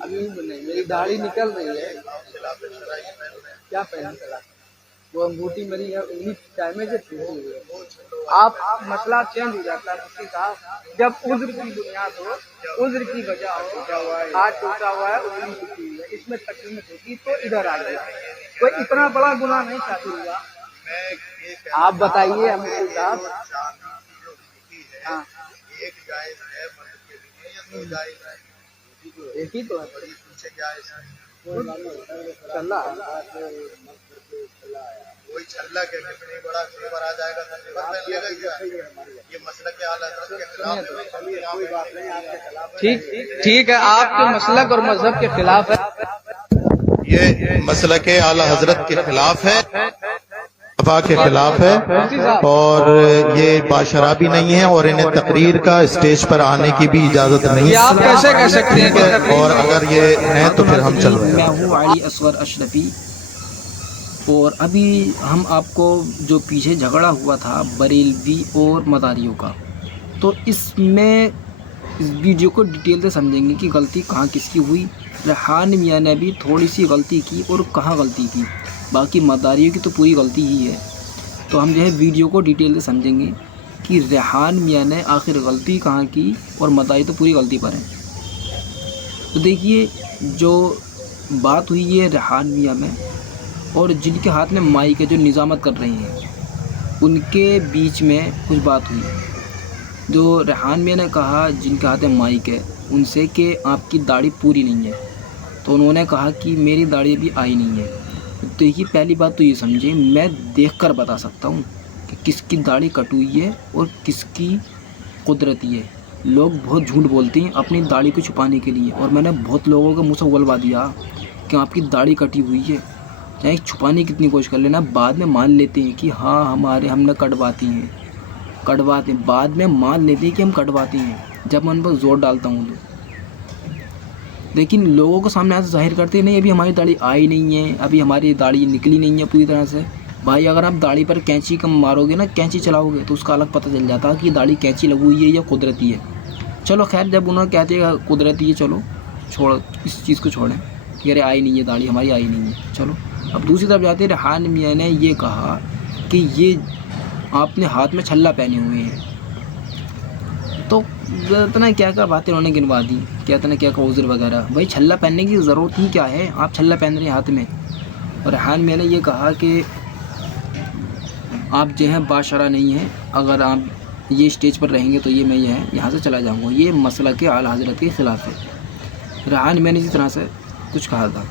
ابھی نہیں، میری داڑھی نکل رہی ہے، کیا پہن چلا وہ انگوٹھی میری ہے انہیں ٹائم سے ٹوٹی ہوئی ہے۔ آپ مسئلہ چینج ہو جاتا ہے مفتی صاحب جب عذر کی بنیاد ہو، عذر کی وجہ ہو، ہاتھ ٹوٹا ہوا ہے انگلی ٹوٹی ہوئی ہے، اس میں تکلیف ہوگی تو ادھر آ گیا، کوئی اتنا بڑا گناہ نہیں شادی ہوا۔ آپ بتائیے ہم مفتی صاحب۔ ہاں ایک ہی تو ہے کوئی چھلا کہ کتنی بڑا خیبر آ جائے گا تو خیبر پہن لے گا کیا؟ یہ مسلک اعلیٰ حضرت کے خلاف ہے۔ ٹھیک ہے، آپ کے مسلک اور مذہب کے خلاف ہے، یہ مسلک اعلیٰ حضرت کے خلاف ہے، کے خلاف ہے، اور یہ باشرہ بھی نہیں ہے، اور انہیں تقریر کا اسٹیج پر آنے کی بھی اجازت نہیں یہ آپ کیسے کہہ سکتے ہیں؟ اور اگر یہ ہیں تو پھر ہم چل رہے ہیں۔ میں ہوں علی اصغر اشرفی، اور ابھی ہم آپ کو جو پیچھے جھگڑا ہوا تھا بریلوی اور مداریوں کا، تو اس میں اس ویڈیو کو ڈیٹیل سے سمجھیں گے کہ غلطی کہاں کس کی ہوئی۔ ریحان میاں نے بھی تھوڑی سی غلطی کی اور کہاں غلطی کی، باقی مداریوں کی تو پوری غلطی ہی ہے۔ تو ہم جو ہے ویڈیو کو ڈیٹیل سے سمجھیں گے کہ ریحان میاں نے آخر غلطی کہاں کی اور مداری تو پوری غلطی پر ہیں۔ تو دیکھیے جو بات ہوئی ہے ریحان میاں میں اور جن کے ہاتھ میں مائک ہے، جو نظامت کر رہے ہیں، ان کے بیچ میں کچھ بات ہوئی۔ جو ریحان میاں نے کہا جن کے ہاتھ میں مائک ہے ان سے کہ آپ کی داڑھی پوری نہیں ہے، تو انہوں نے کہا کہ میری داڑھی ابھی آئی نہیں ہے۔ دیکھیے پہلی بات تو یہ سمجھیں، میں دیکھ کر بتا سکتا ہوں کہ کس کی داڑھی کٹ ہوئی ہے اور کس کی قدرتی ہے۔ لوگ بہت جھوٹ بولتے ہیں اپنی داڑھی کو چھپانے کے لیے، اور میں نے بہت لوگوں کے منہ سے اگلوا دیا کہ آپ کی داڑھی کٹی ہوئی ہے، چاہے چھپانے کی کتنی کوشش کر لینا، بعد میں مان لیتے ہیں کہ ہاں ہم نے کٹواتے ہیں، بعد میں مان لیتے ہیں کہ ہم کٹواتے ہیں جب میں ان پر زور ڈالتا ہوں تو۔ لیکن لوگوں کو سامنے ایسے ظاہر کرتے نہیں ابھی ہماری داڑھی آئی نہیں ہے، ابھی ہماری داڑھی نکلی نہیں ہے پوری طرح سے۔ بھائی اگر آپ داڑھی پر کینچی کم مارو گے نا، کینچی چلاؤ گے تو اس کا الگ پتہ چل جاتا ہے کہ یہ داڑھی کینچی لگی ہوئی ہے یا قدرتی ہے۔ چلو خیر، جب انہوں نے کہتے ہیں قدرتی ہے، چلو چھوڑو اس چیز کو، چھوڑیں کہ ارے آئی نہیں ہے داڑھی ہماری، آئی نہیں ہے، چلو۔ اب دوسری طرف جاتے ریحان میاں نے یہ کہا کہ یہ آپ نے ہاتھ میں چھلا پہنے ہوئے ہیں، تو اتنا کیا کیا باتیں انہوں نے گنوا دی، کہتے ہیں کیا عذر وغیرہ۔ بھائی چھلا پہننے کی ضرورت ہی کیا ہے، آپ چھلا پہن رہے ہیں ہاتھ میں۔ اور ریحان میاں نے یہ کہا کہ آپ جو ہیں باشرہ نہیں ہیں، اگر آپ یہ اسٹیج پر رہیں گے تو یہ میں یہاں سے چلا جاؤں گا، یہ مسئلہ کے اعلیٰ حضرت کے خلاف ہے۔ ریحان میاں نے اسی طرح سے کچھ کہا تھا۔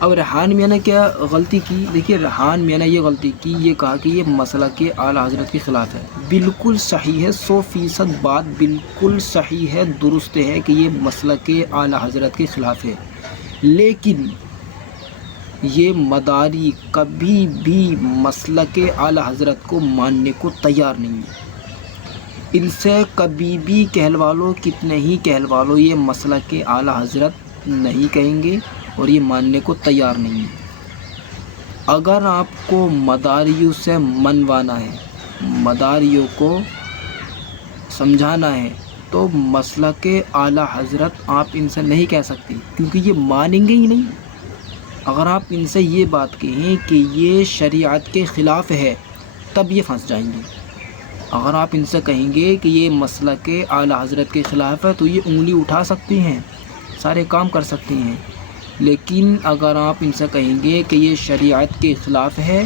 اب ریحان میاں نے کیا غلطی کی؟ دیکھیے ریحان میاں نے یہ غلطی کی، یہ کہا کہ یہ مسئلہ کے اعلیٰ حضرت کے خلاف ہے۔ بالکل صحیح ہے، 100% بات بالکل صحیح ہے، درست ہے کہ یہ مسئلہ کے اعلیٰ حضرت کے خلاف ہے، لیکن یہ مداری کبھی بھی مسئلہ کے اعلیٰ حضرت کو ماننے کو تیار نہیں ہے۔ ان سے کبھی بھی کہلوا لو، کتنے ہی کہلوا لو، یہ مسئلہ کے اعلیٰ حضرت نہیں کہیں گے اور یہ ماننے کو تیار نہیں ہے۔ اگر آپ کو مداریوں سے منوانا ہے، مداریوں کو سمجھانا ہے، تو مسئلہ کے اعلیٰ حضرت آپ ان سے نہیں کہہ سکتے، کیونکہ یہ مانیں گے ہی نہیں۔ اگر آپ ان سے یہ بات کہیں کہ یہ شریعت کے خلاف ہے، تب یہ پھنس جائیں گے۔ اگر آپ ان سے کہیں گے کہ یہ مسئلہ کے اعلیٰ حضرت کے خلاف ہے تو یہ انگلی اٹھا سکتے ہیں، سارے کام کر سکتے ہیں، لیکن اگر آپ ان سے کہیں گے کہ یہ شریعت کے خلاف ہے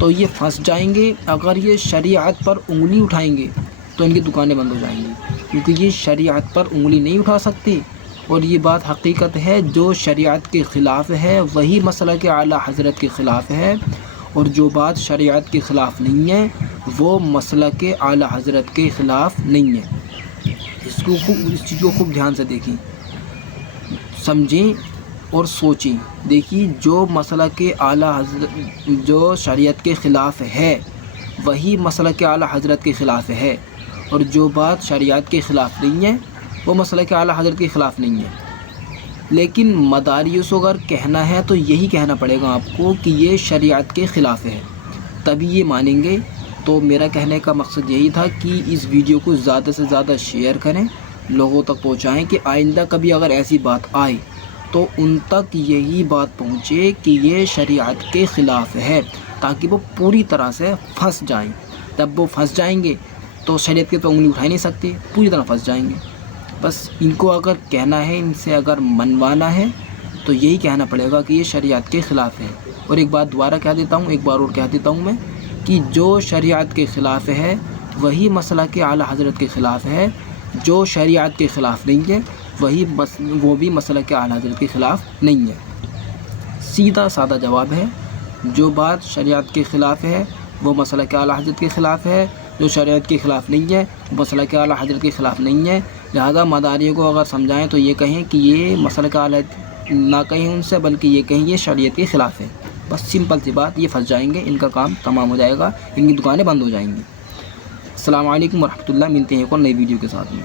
تو یہ پھنس جائیں گے۔ اگر یہ شریعت پر انگلی اٹھائیں گے تو ان کی دکانیں بند ہو جائیں گی، کیونکہ یہ شریعت پر انگلی نہیں اٹھا سکتے، اور یہ بات حقیقت ہے، جو شریعت کے خلاف ہے وہی مسئلہ کے اعلیٰ حضرت کے خلاف ہے، اور جو بات شریعت کے خلاف نہیں ہے وہ مسئلہ کے اعلیٰ حضرت کے خلاف نہیں ہے۔ اس چیز کو خوب دھیان سے دیکھیں، سمجھیں اور سوچیں۔ دیکھیے جو مسئلہ کے اعلیٰ حضرت، جو شریعت کے خلاف ہے وہی مسئلہ کے اعلیٰ حضرت کے خلاف ہے، اور جو بات شریعت کے خلاف نہیں ہے وہ مسئلہ کے اعلیٰ حضرت کے خلاف نہیں ہے۔ لیکن مداریوں سے اگر کہنا ہے تو یہی کہنا پڑے گا آپ کو کہ یہ شریعت کے خلاف ہے، تبھی یہ مانیں گے۔ تو میرا کہنے کا مقصد یہی تھا کہ اس ویڈیو کو زیادہ سے زیادہ شیئر کریں لوگوں تک پہنچائیں کہ آئندہ کبھی اگر ایسی بات آئے تو ان تک یہی بات پہنچے کہ یہ شریعت کے خلاف ہے، تاکہ وہ پوری طرح سے پھنس جائیں۔ جب وہ پھنس جائیں گے تو شریعت کے تو انگلی اٹھا ہی نہیں سکتے، پوری طرح پھنس جائیں گے۔ بس ان کو اگر کہنا ہے، ان سے اگر منوانا ہے تو یہی کہنا پڑے گا کہ یہ شریعت کے خلاف ہے۔ اور ایک بات دوبارہ کہہ دیتا ہوں، ایک بار اور کہہ دیتا ہوں میں، کہ جو شریعت کے خلاف ہے وہی مسلک اعلیٰ حضرت کے خلاف ہے، جو شریعت کے خلاف نہیں ہے وہ بھی مسلک اعلیٰ حضرت کے خلاف نہیں ہے۔ سیدھا سادہ جواب ہے، جو بات شریعت کے خلاف ہے وہ مسلک اعلیٰ حضرت کے خلاف ہے، جو شریعت کے خلاف نہیں ہے وہ مسلک اعلیٰ حضرت کے خلاف نہیں ہے۔ لہذا مداریوں کو اگر سمجھائیں تو یہ کہیں کہ یہ مسلک اعلیٰ نہ کہیں ان سے، بلکہ یہ کہیں یہ شریعت کے خلاف ہے۔ بس سمپل سی بات، یہ پھنس جائیں گے، ان کا کام تمام ہو جائے گا، ان کی دکانیں بند ہو جائیں گی۔ السلام علیکم ورحمۃ اللہ، ملتے ہیں ایک اور نئی ویڈیو کے ساتھ میں۔